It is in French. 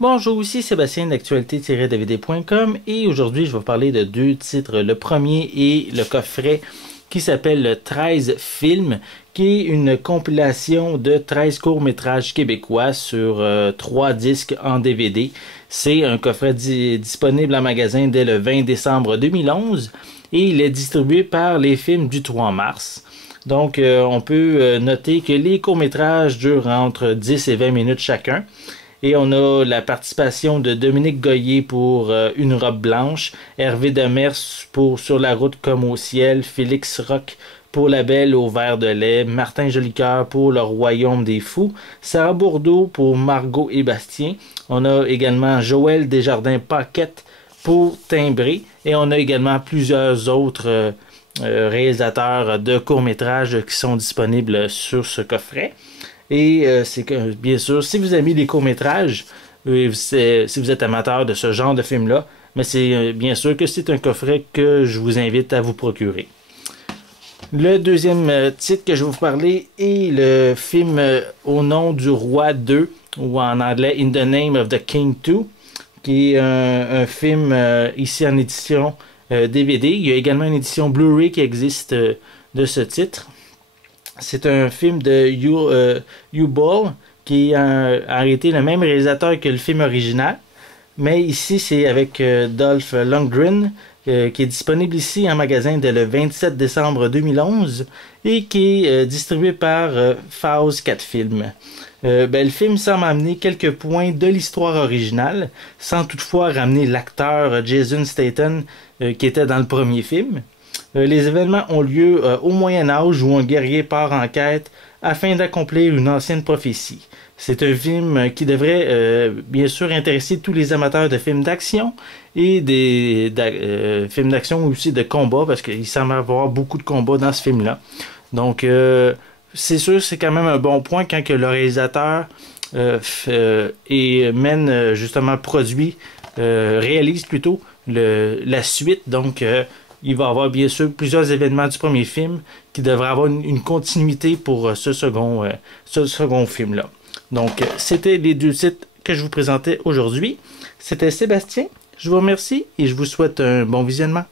Bonjour, ici Sébastien d'actualité-dvd.com et aujourd'hui je vais vous parler de deux titres. Le premier est le coffret qui s'appelle le 13 Films, qui est une compilation de 13 courts-métrages québécois sur 3 disques en DVD. C'est un coffret disponible en magasin dès le 20 décembre 2011 et il est distribué par les films du 3 mars. Donc on peut noter que les courts-métrages durent entre 10 et 20 minutes chacun. Et on a la participation de Dominique Goyer pour Une robe blanche, Hervé Demers pour Sur la route comme au ciel, Félix Roch pour La belle au verre de lait, Martin Jolicoeur pour Le royaume des fous, Sarah Bourdeau pour Margot et Bastien. On a également Joël Desjardins-Paquette pour Timbré. Et on a également plusieurs autres réalisateurs de courts-métrages qui sont disponibles sur ce coffret. Et c'est que, bien sûr, si vous aimez les courts-métrages, si vous êtes amateur de ce genre de film-là, mais c'est bien sûr que c'est un coffret que je vous invite à vous procurer. Le deuxième titre que je vais vous parler est le film Au nom du roi 2, ou en anglais In the Name of the King 2, qui est un film ici en édition DVD. Il y a également une édition Blu-ray qui existe de ce titre. C'est un film de Uwe Boll qui a été le même réalisateur que le film original. Mais ici, c'est avec Dolph Lundgren qui est disponible ici en magasin dès le 27 décembre 2011 et qui est distribué par Phase 4 Films. Le film semble amener quelques points de l'histoire originale sans toutefois ramener l'acteur Jason Statham qui était dans le premier film. Les événements ont lieu au Moyen Âge où un guerrier part en quête afin d'accomplir une ancienne prophétie. C'est un film qui devrait bien sûr intéresser tous les amateurs de films d'action et des films d'action aussi de combat parce qu'il semble y avoir beaucoup de combats dans ce film-là. Donc c'est sûr c'est quand même un bon point quand que le réalisateur réalise plutôt la suite. Donc il va y avoir bien sûr plusieurs événements du premier film qui devraient avoir une continuité pour ce second film-là. Donc, c'était les deux titres que je vous présentais aujourd'hui. C'était Sébastien. Je vous remercie et je vous souhaite un bon visionnement.